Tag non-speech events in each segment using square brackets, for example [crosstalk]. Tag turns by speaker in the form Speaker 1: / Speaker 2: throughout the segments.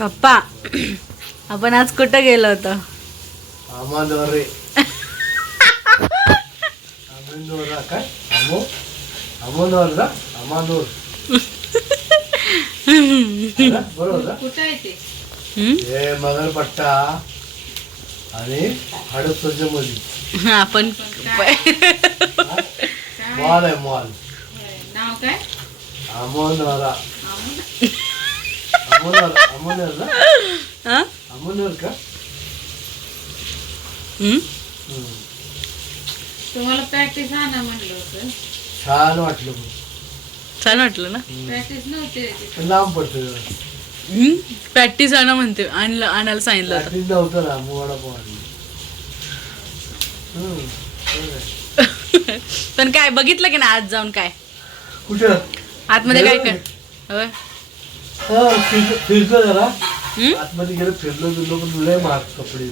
Speaker 1: पप्पा आपण आज कुठं गेलो होतो?
Speaker 2: आमानोरे आमानोरा काय? आमो? आमोनोर ना आमानोर ना? बरोबर
Speaker 3: कुठं?
Speaker 2: हे मगरपट्टा आणि हडपसरच्या मध्ये
Speaker 1: आपण
Speaker 3: काय?
Speaker 2: मॉल आहे मॉल.
Speaker 3: नाव काय?
Speaker 2: आमोनोरा
Speaker 3: तुम्हाला प्रॅक्टिस आणा म्हणलं होतं.
Speaker 2: छान वाटलं पण.
Speaker 1: छान वाटलं ना
Speaker 3: प्रॅक्टिस नव्हती
Speaker 2: लांब पडतं
Speaker 1: आणा म्हणते. आणलं आणायला सांगितलं
Speaker 2: नव्हतं ना मुवाडा. [laughs]
Speaker 1: पण काय बघितलं की ना आज जाऊन काय?
Speaker 2: कुठं?
Speaker 1: आतमध्ये काय काय होय.
Speaker 2: हा फिरलो जरा? आतमध्ये गेलं फिरलो बिरलो पण लय महाग कपडे.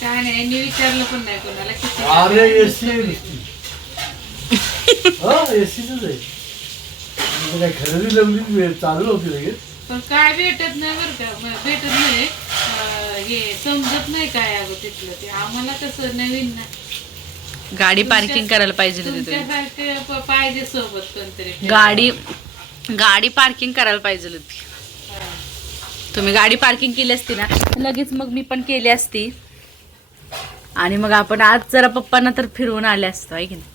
Speaker 3: काय नाही यांनी विचारलं पण नाही कोणाला किती
Speaker 2: अरे एसी आहे नुसती हा एसीच आहे. म्हणजे काय खरेदी लवली वेळ चालू होती लगेच.
Speaker 3: पण काय भेटत नाही बरं का म- भेटत नाही. हे समजत नाही काय अगं तिथलं ते. आम्हाला कसं नवीन ना
Speaker 1: गाडी पार्किंग करायला पाहिजे
Speaker 3: तुमच्यासारखं प- पाहिजे सोबत कोणतरी.
Speaker 1: गाडी गाडी पार्किंग करायला पाहिजे होती. तुम्ही गाडी पार्किंग केली असती ना लगेच मग मी पण केली असती. आणि मग आपण आज जरा पप्पांना तर फिरवून आले असतो आहे की नाही?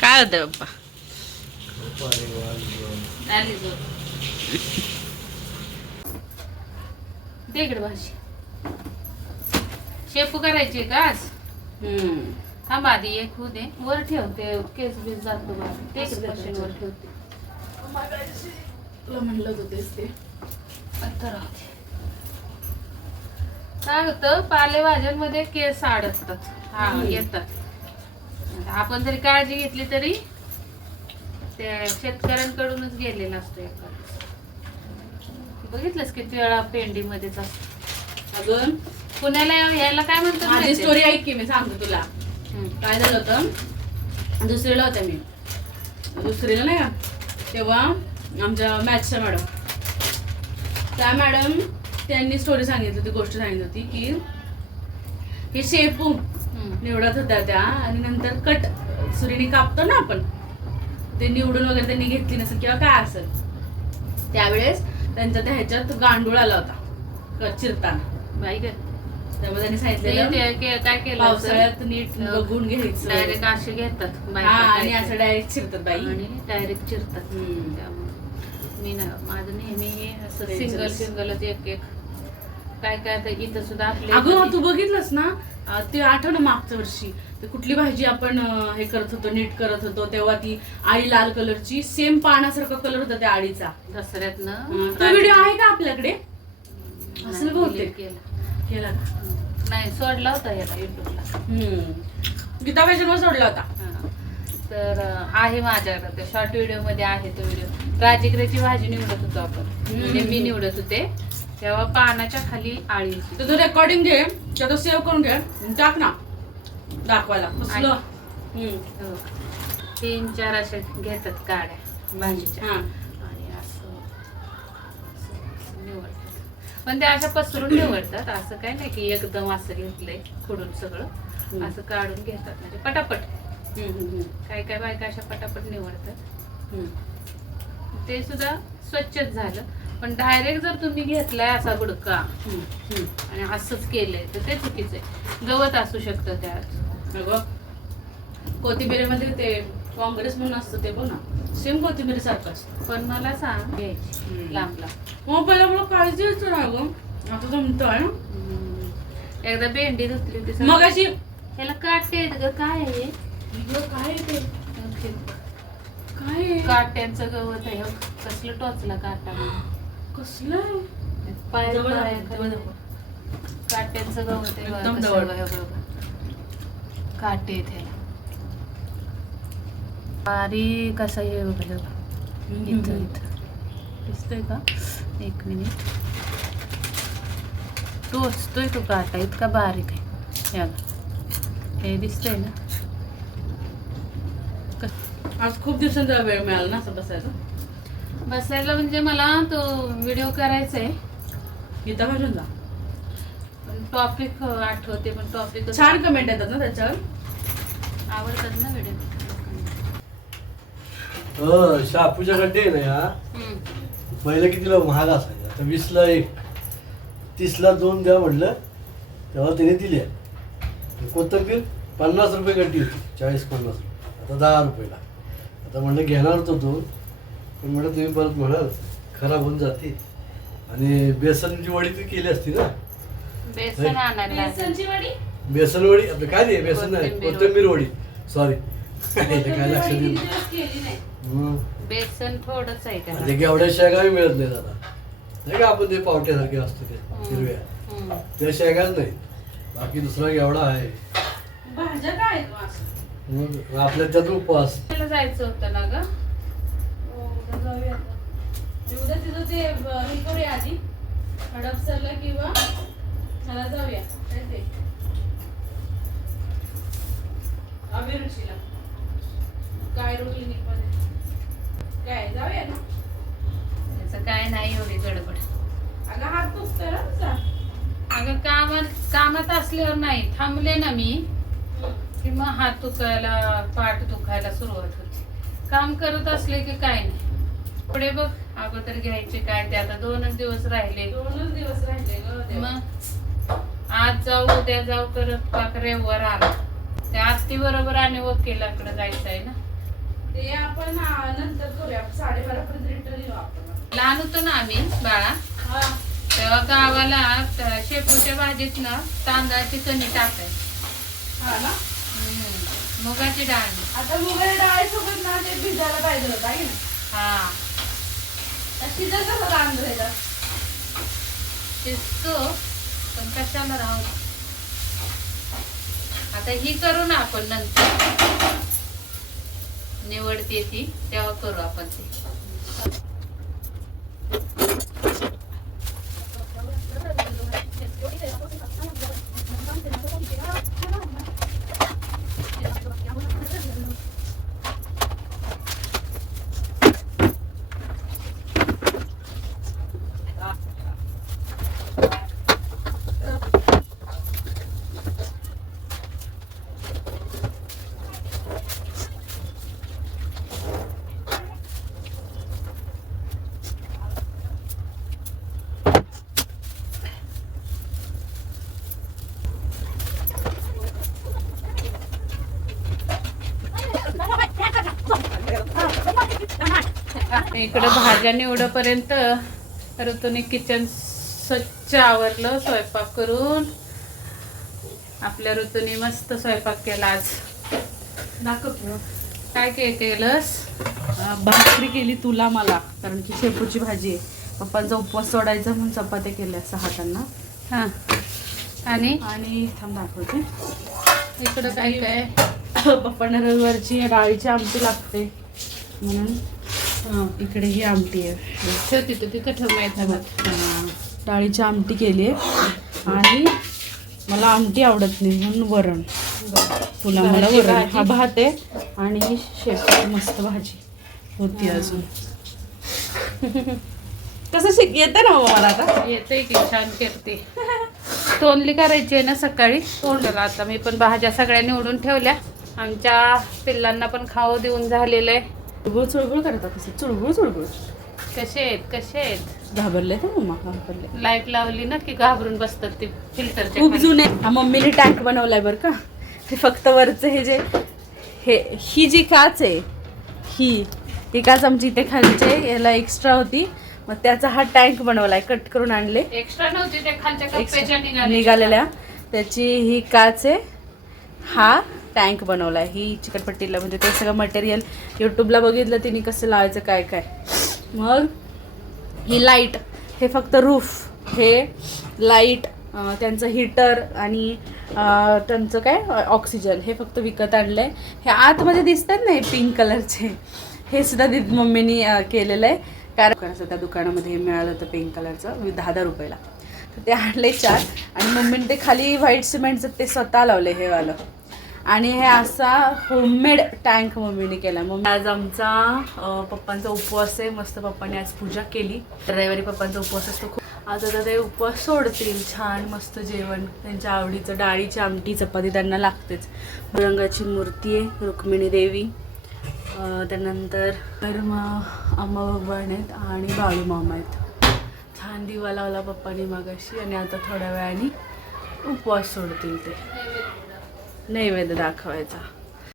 Speaker 3: काय
Speaker 1: होतं पप्पा
Speaker 2: अरे वा, वा.
Speaker 3: आली झोप दे इकडे भाजी. शेपू करायची का आज? थांब आधी एक होऊ दे. वर ठेव ते केस बीस जातो ते वर ठेवते.
Speaker 1: तुला म्हणलं ते.
Speaker 3: काय होतं? पालेभाज्यांमध्ये केस अडकतात हा. येतात. आपण जरी काळजी घेतली तरी त्या शेतकऱ्यांकडूनच गेलेला असतो एखादा बघितलंस किती वेळा पेंडीमध्येच असतो?
Speaker 1: अगं
Speaker 3: पुण्याला यायला काय म्हणतात
Speaker 1: माझी? स्टोरी ऐक की मी सांगतो तुला. काय झालं होतं? दुसरीला होत्या मी. दुसरीला नाही का? तेव्हा आमच्या मॅथ्सच्या मॅडम त्या मॅडम त्यांनी स्टोरी सांगितली होती गोष्ट सांगितली होती की हे शेपू. निवडत होत्या त्या आणि नंतर कट सुरीने कापतो ना आपण. ते निवडून वगैरे त्यांनी घेतली नसेल किंवा काय असेल. त्यावेळेस त्यांच्या त्या ह्याच्यात गांडूळ आला होता. चिरताना.
Speaker 3: बाई ग.
Speaker 1: त्यामुळे त्यांनी
Speaker 3: ते-
Speaker 1: सांगितलेलं
Speaker 3: काय केलं
Speaker 1: पावसाळ्यात नीट बघून घ्यायचं.
Speaker 3: डायरेक्ट असे घेतात
Speaker 1: आणि असं डायरेक्ट चिरतात बाई.
Speaker 3: आणि डायरेक्ट चिरतात. मी ना माझं नेहमी हे असं. सिंगल सिंगलच एक एक. काय काय आता इथं सुद्धा आपल्या
Speaker 1: अगं तू बघितलंस ना? ते आठव ना मागच्या वर्षी. ते कुठली भाजी आपण हे करत होतो नीट करत होतो तेव्हा ती आळी लाल कलरची सेम पानासारखा कलर होता त्या आळीचा
Speaker 3: दसऱ्यातनं
Speaker 1: अं, तो व्हिडिओ आहे का आपल्याकडे? असेल बहुतेक.
Speaker 3: केला.
Speaker 1: केला.
Speaker 3: नाही सोडला होता याला युट्यूबला.
Speaker 1: गीता फॅशनवर सोडला होता.
Speaker 3: तर आहे माझ्याकडे. ते शॉर्ट व्हिडिओमध्ये आहे तो व्हिडिओ राजगिराची भाजी निवडत होतो आपण. म्हणजे मी निवडत होते. तेव्हा पानाच्या खाली आळी होती.
Speaker 1: तर तू रेकॉर्डिंग घे. त्याचं सेव्ह करून घे. टाक ना. दाखवायला.
Speaker 3: हो. तीन चार अशा घेतात काड्या भाजीच्या. पण ते अशा पसरून निवडतात असं काय नाही की एकदम असं घेतलंय खुडून सगळं. असं काढून घेतात म्हणजे पटापट. काय काय बायका अशा पटापट निवडतात. ते सुद्धा स्वच्छच झालं पण डायरेक्ट जर तुम्ही घेतलाय असा गुडका. आणि असंच केलंय तर ते चुकीचं आहे गवत असू शकतं त्यात
Speaker 1: कोथिंबिरीमध्ये ते काँग्रेस म्हणून असतं ते बघ ना. सेम कोथिंबिरी सारखं असतं.
Speaker 3: पण मला सांग.
Speaker 1: हम्म.
Speaker 3: लांब लांब.
Speaker 1: मग पहिला मला काळजी येतो ना गं. आता जमतोय.
Speaker 3: एकदा भेंडी धुतली होती
Speaker 1: मग अशी
Speaker 3: ह्याला काटे आहेत ग. काय आहे
Speaker 1: काय आहे ते? काय?
Speaker 3: काट्यांचं गवत आहे. हो. कसलं टोचला काटा [gasps]
Speaker 1: कसलं?
Speaker 3: पाय. काट्यांचं गवत आहे. काटे आहेत ह्याला. बारीक असा हे बघा इथं. इथं. दिसतोय का? एक मिनिट. टोचतोय तो काटा इतका बारीक आहे. याला हे दिसतंय ना?
Speaker 1: आज खूप दिवसांचा वेळ मिळाला ना असं बसायचं
Speaker 3: बसायला म्हणजे मला तो व्हिडिओ करायचा आहे.
Speaker 1: गीता भाजून जा
Speaker 3: पण टॉपिक आठवते पण टॉपिक
Speaker 1: छान कमेंट येतात ना त्याच्यावर.
Speaker 3: आवडतात ना व्हिडिओ
Speaker 2: शापूच्या गड्डे आहे ना या. पहिलं कितीला महाग असायचं? आता वीसला एक. तीसला दोन द्या म्हटलं तेव्हा त्याने दिल्या कोथिंबीर पन्नास रुपये गड्डी होती. चाळीस पन्नास रुपये. आता दहा रुपयाला. आता म्हटलं घेणार होतो तो पण म्हटलं तुम्ही परत म्हणाल खराब होऊन जाते. आणि बेसनची वडी ती केली असती ना.
Speaker 3: बेसन.
Speaker 1: बेसनची वडी?
Speaker 2: बेसन वडी आपलं काय ते बेसन नाही
Speaker 3: कोथिंबीर
Speaker 2: वडी. सॉरी काय हम्म.
Speaker 3: बेसन थोडंच आहे त्याला.
Speaker 2: ते शेगावी मिळत नाही दादा नाही का आपण ते पावट्यासारखे असतो ते हिरव्या?
Speaker 3: हम्म.
Speaker 2: त्या शेगाच नाही. बाकी दुसरा एवढा आहे.
Speaker 1: भाज्या काय आहेत मग?
Speaker 2: आपल्या त्यात उपवास.
Speaker 3: त्याला जायचं होतं ना ग?
Speaker 1: हो, उद्या जाऊया आता. मी उद्या तिथं ते ब- हे करूया आधी. हडपसरला किंवा ह्याला जाऊया. काय ते? अभिरुचीला काय क्लिनिकमध्ये काय जाऊया ना?
Speaker 3: त्याचं काय नाही एवढी गडबड.
Speaker 1: अगं हात दुखतोय ना
Speaker 3: अगं कामात कामात असल्यावर नाही थांबले ना मी. की मग हात दुखायला पाठ दुखायला सुरुवात होते. काम करत असले की काय नाही. पुढे बघ अगोदर घ्यायचे काय ते. आता दोनच दिवस राहिले.
Speaker 1: दोनच दिवस राहिले.
Speaker 3: मग आज जाऊ उद्या जाऊ करत पाक रविवार आला. ते आत्ती बरोबर आणि वकिलाकडे जायचं आहे ना.
Speaker 1: ते आपण नंतर करूया. साडेबारा पर्यंत रिटर्न येऊ आपण.
Speaker 3: लहान होतो ना आम्ही बाळा. तेव्हा गावाला शेपूच्या भाजीत ना तांदळाची कणी टाकायची.
Speaker 1: हा.
Speaker 3: मुगाची डाळ.
Speaker 1: आता मुगाच्या डाळीसोबत ना ते भिजायला पाहिजे होतं आहे ना
Speaker 3: हा.
Speaker 1: शिजत कसं तांदूळ?
Speaker 3: शिजतो पण कशाला राहू? आता ही करू ना आपण नंतर. निवडते ती तेव्हा करू आपण ते. इकडं भाज्या निवडपर्यंत ऋतूने किचन स्वच्छ आवरलं स्वयंपाक करून. आपल्या ऋतूने मस्त स्वयंपाक केला आज.
Speaker 1: दाखव.
Speaker 3: काय के केलंस?
Speaker 1: भाकरी केली तुला मला कारण की शेपूची भाजी आहे. पप्पांचा उपवास सोडायचा म्हणून चपात्या केल्या सहा त्यांना
Speaker 3: हा. आणि?
Speaker 1: आणि थांब दाखवते.
Speaker 3: इकडं काय काय?
Speaker 1: पप्पांना रविवारची डाळीची आमटी लागते. म्हणून इकडे ही आमटी आहे.
Speaker 3: तिथं तिथं ठेव माहीत
Speaker 1: डाळीची आमटी केली आहे. आणि मला आमटी आवडत नाही म्हणून वरण. तुला मला वरण. हा भात आहे आणि ही शेपूची मस्त भाजी होती अजून. कसं शिक येतं ना मग मला आता?
Speaker 3: येते की छान करते. तोंडली करायची आहे ना सकाळी. तोंडला आता मी पण भाज्या सगळ्या निवडून ठेवल्या. आमच्या पिल्लांना पण खाऊ देऊन झालेलं आहे.
Speaker 1: चुळबुळ चुळबुळ करतात कसं चुळबुळ चुळबुळ
Speaker 3: कसे आहेत? कसे आहेत?
Speaker 1: घाबरले तर मम्मा घाबरले.
Speaker 3: लाइट लावली ना की घाबरून बसतात ते फिल्टरच्या
Speaker 1: खूप. जुने. हा मम्मीने टँक बनवलाय बरं का. हे फक्त वरचं हे जे हे ही जी काच आहे ही ही काच आमची इथे खालचे याला एक्स्ट्रा होती. मग त्याचा हा टँक बनवलाय. कट करून आणले.
Speaker 3: एक्स्ट्रा नव्हती ते खालच्या
Speaker 1: निघालेल्या. त्याची ही काच आहे. हा टँक बनवलाय. ही चिकटपट्टीला म्हणजे ते सगळं मटेरियल यूट्यूबला बघितलं तिने कसं लावायचं काय काय. मग ही लाइट हे फक्त रूफ हे लाइट त्यांचं हीटर आणि त्यांचं काय ऑक्सिजन हे फक्त विकत आणलं आहे हे आतमध्ये दिसतात ना हे पिंक कलरचे हे सुद्धा दि मम्मीनी केलेलं आहे. कारण दुकानाचं त्या दुकानामध्ये मिळालं होतं पिंक कलरचं दहा दहा रुपयाला. तर ते आणले चार. आणि मम्मीने ते खाली व्हाईट सिमेंटचं ते स्वतः लावले हे वालं. आणि हे असा होममेड टँक मम्मीने केला. मग आज आमचा पप्पांचा उपवास आहे. मस्त पप्पाने आज पूजा केली. रविवारी पप्पांचा उपवास असतो. खूप आता ते उपवास सोडतील. छान मस्त जेवण. त्यांच्या आवडीचं डाळीची आमटी चपाती त्यांना लागतेच. रंगाची मूर्ती आहे रुक्मिणी देवी. त्यानंतर कर्मा मग अम्मा भगवान आहेत आणि बाळू मामा आहेत. छान दिवा लावला पप्पानी मागाशी आणि आता थोड्या वेळाने उपवास सोडतील ते. नैवेद्य दाखवायचा